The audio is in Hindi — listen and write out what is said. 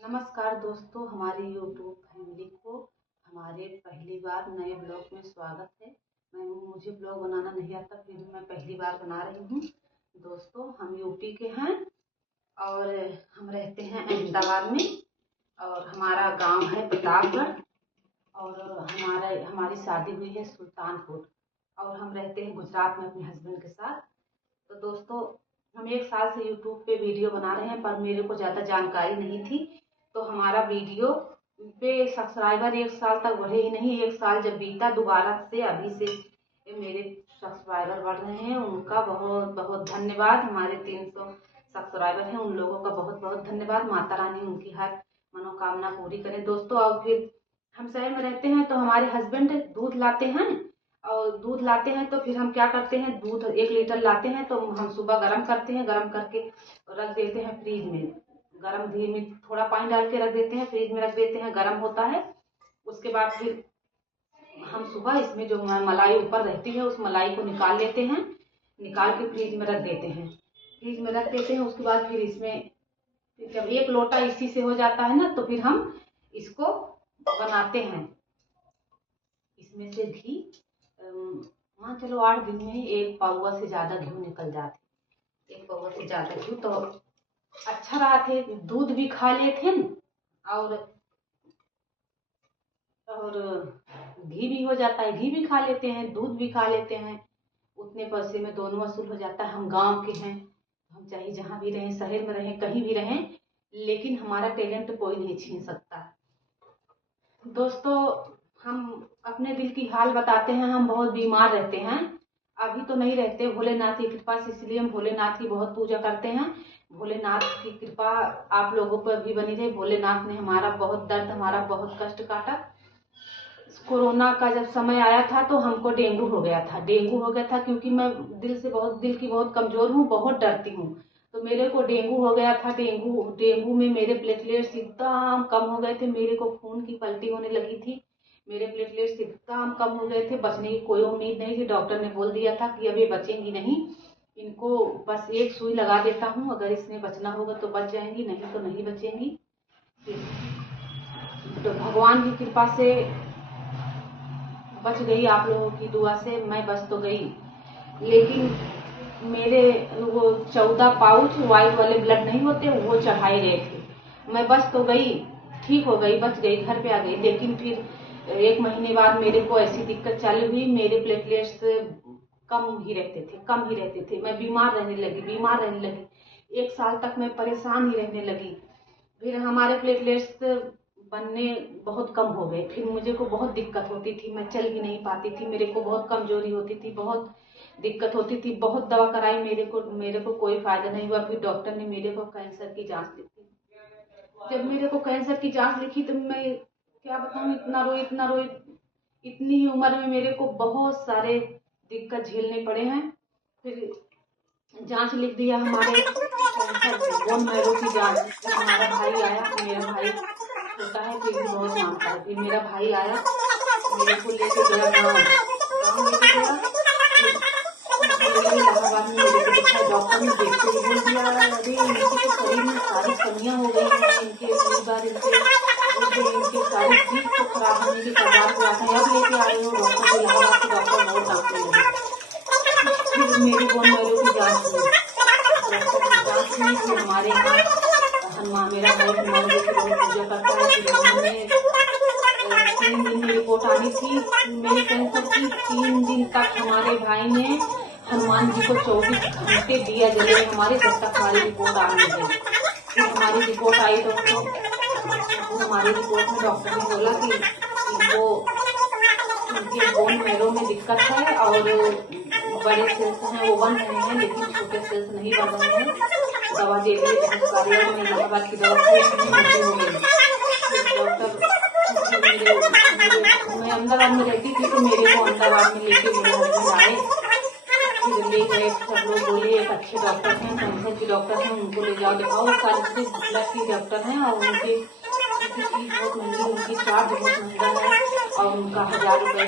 नमस्कार दोस्तों, हमारी YouTube फैमिली को हमारे पहली बार नए ब्लॉग में स्वागत है। मुझे ब्लॉग बनाना नहीं आता, फिर मैं पहली बार बना रही हूँ। दोस्तों, हम यूपी के हैं और हम रहते हैं अहमदाबाद में और हमारा गांव है प्रतापगढ़ और हमारी शादी हुई है सुल्तानपुर और हम रहते हैं गुजरात में अपने हस्बैंड के साथ। तो दोस्तों, हम 1 साल से YouTube पे वीडियो बना रहे हैं, पर मेरे को ज़्यादा जानकारी नहीं थी, तो हमारा वीडियो पे सब्सक्राइबर 1 साल तक बढ़े ही नहीं। 1 साल जब बीता, दोबारा से अभी से मेरे सब्सक्राइबर बढ़ रहे हैं। उनका बहुत बहुत धन्यवाद। हमारे 300 सब्सक्राइबर हैं, उन लोगों का बहुत बहुत धन्यवाद। माता रानी उनकी हर मनोकामना पूरी करें। दोस्तों, और फिर हम शहर में रहते हैं तो हमारे हस्बैंड दूध लाते हैं और दूध लाते हैं तो फिर हम क्या करते हैं, दूध 1 लीटर लाते हैं तो हम सुबह गर्म करते हैं, गर्म करके रख देते हैं फ्रिज में। गर्म घी में थोड़ा पानी डाल के रख देते हैं, फ्रिज में रख देते हैं, गर्म होता है। उसके बाद फिर हम सुबह इसमें जो मलाई ऊपर रहती है उस मलाई को निकाल लेते हैं, निकाल के फ्रिज में रख देते हैं। फ्रिज में रख देते हैं, उसके बाद फिर इसमें जब 1 लोटा इसी से हो जाता है ना, तो फिर हम इसको बनाते हैं। इसमें से घी मान चलो 8 दिन में 1 पाउआ से ज्यादा घी निकल जाते। 1 पाउआ से ज्यादा घी तो अच्छा रहा थे। दूध भी खा लेते और घी भी हो जाता है। घी भी खा लेते हैं, दूध भी खा लेते हैं। उतने पैसे में दोनों वसूल हो जाता है। हम गांव के हैं, हम चाहे जहां भी रहें, शहर में रहें, कहीं भी रहें, लेकिन हमारा टैलेंट कोई नहीं छीन सकता। दोस्तों, हम अपने दिल की हाल बताते हैं। हम बहुत बीमार रहते हैं, अभी तो नहीं रहते, भोलेनाथ की कृपा से, इसलिए हम भोलेनाथ की बहुत पूजा करते हैं। भोलेनाथ की कृपा आप लोगों पर भी बनी रहे। भोलेनाथ ने हमारा बहुत दर्द, हमारा बहुत कष्ट काटा। कोरोना का जब समय आया था तो हमको डेंगू हो गया था। क्योंकि मैं दिल की बहुत कमजोर हूँ, बहुत डरती हूँ, तो मेरे को डेंगू हो गया था। डेंगू में मेरे प्लेटलेट्स एकदम कम हो गए थे। मेरे को खून की पलटी होने लगी थी। मेरे प्लेटलेट्स एकदम कम हो गए थे। बचने की कोई उम्मीद नहीं थी। डॉक्टर ने बोल दिया था कि अब ये बचेंगी नहीं, इनको बस 1 सुई लगा देता हूँ, अगर इसमें बचना होगा तो बच जाएंगी, नहीं तो नहीं बचेंगी। तो भगवान की कृपा से बच गई, आप लोगों की दुआ से मैं बच तो गई। लेकिन मेरे वो 14 पाउच व्हाइट वाले ब्लड नहीं होते, वो चढ़ाए गए थे। मैं बच तो गई, ठीक हो गई, बच गई, घर पे आ गई। लेकिन फिर 1 महीने बाद मेरे को ऐसी दिक्कत चालू हुई। मेरे प्लेटलेट्स कम ही रहते थे। मैं बीमार रहने लगी। 1 साल तक मैं परेशान ही रहने लगी। फिर हमारे प्लेटलेट्स बनने बहुत कम हो गए। फिर मुझे को बहुत दिक्कत होती थी, मैं चल भी नहीं पाती थी। मेरे को बहुत कमजोरी होती थी, बहुत दिक्कत होती थी। बहुत दवा कराई, मेरे को कोई फायदा नहीं हुआ। फिर डॉक्टर ने मेरे को कैंसर की जांच लिखी। जब मेरे को कैंसर की जांच लिखी तो मैं क्या बताऊं, इतना रोई। इतनी ही उम्र में मेरे को बहुत सारे दिक्कत झेलने पड़े हैं। फिर जांच लिख दिया हमारे बोन मैरो की जांच। हमारा भाई आया, मेरा भाई छोटा है फिर भी बहुत मानता है। फिर मेरा भाई आया, मेरे को लेके गया गाँव लेके गया। इलाहाबाद में मेरे को दिखाया, डॉक्टर ने देखते ही बोल दिया, अरे इनके तो शरीर में सारी कमियां हो गई हैं, इनके सारी चीज तो खराब होने की कगार पे आते हैं। अब लेके आ रहे हो डॉक्टर, इलाहाबाद के डॉक्टर बहुत डांटने लगे। फिर मेरी बोन मैरो की जांच हुई, डॉक्टर की जांच हुई। फिर हमारे यहाँ हनुमान, मेरा भाई हनुमान जी की बहुत पूजा करता है। फिर उन्होंने 3 दिन में रिपोर्ट आनी थी मेरे कैंसर की। 3 दिन तक हमारे भाई ने हनुमान जी को 24 घंटे दिया जले हमारे, जब तक हमारी रिपोर्ट आ नहीं गई। फिर हमारी रिपोर्ट आई हमारी रिपोर्ट में डॉक्टर ने बोला कि इनको उनके बोन मैरो में दिक्कत है और बड़े सेल्स हैं वो बन रहे हैं, लेकिन छोटे सेल्स नहीं बन रहे हैं। दवा दे दी बहुत सारी, और मैं इलाहाबाद की दवा खाई हो गई। डॉक्टर मैं अहमदाबाद में रहती थी, तो मेरे को अहमदाबाद में लेके मेरे हस्बैंड आए। फिर ले गए, सब लोग बोले एक अच्छे डॉक्टर हैं, कैंसर के डॉक्टर हैं, उनको ले जाओ दिखाओ। सारे ब्लड के डॉक्टर हैं और उनकी फीस बहुत महंगी, उनकी चार्ज बहुत महंगा है और उनका 1000 रुपए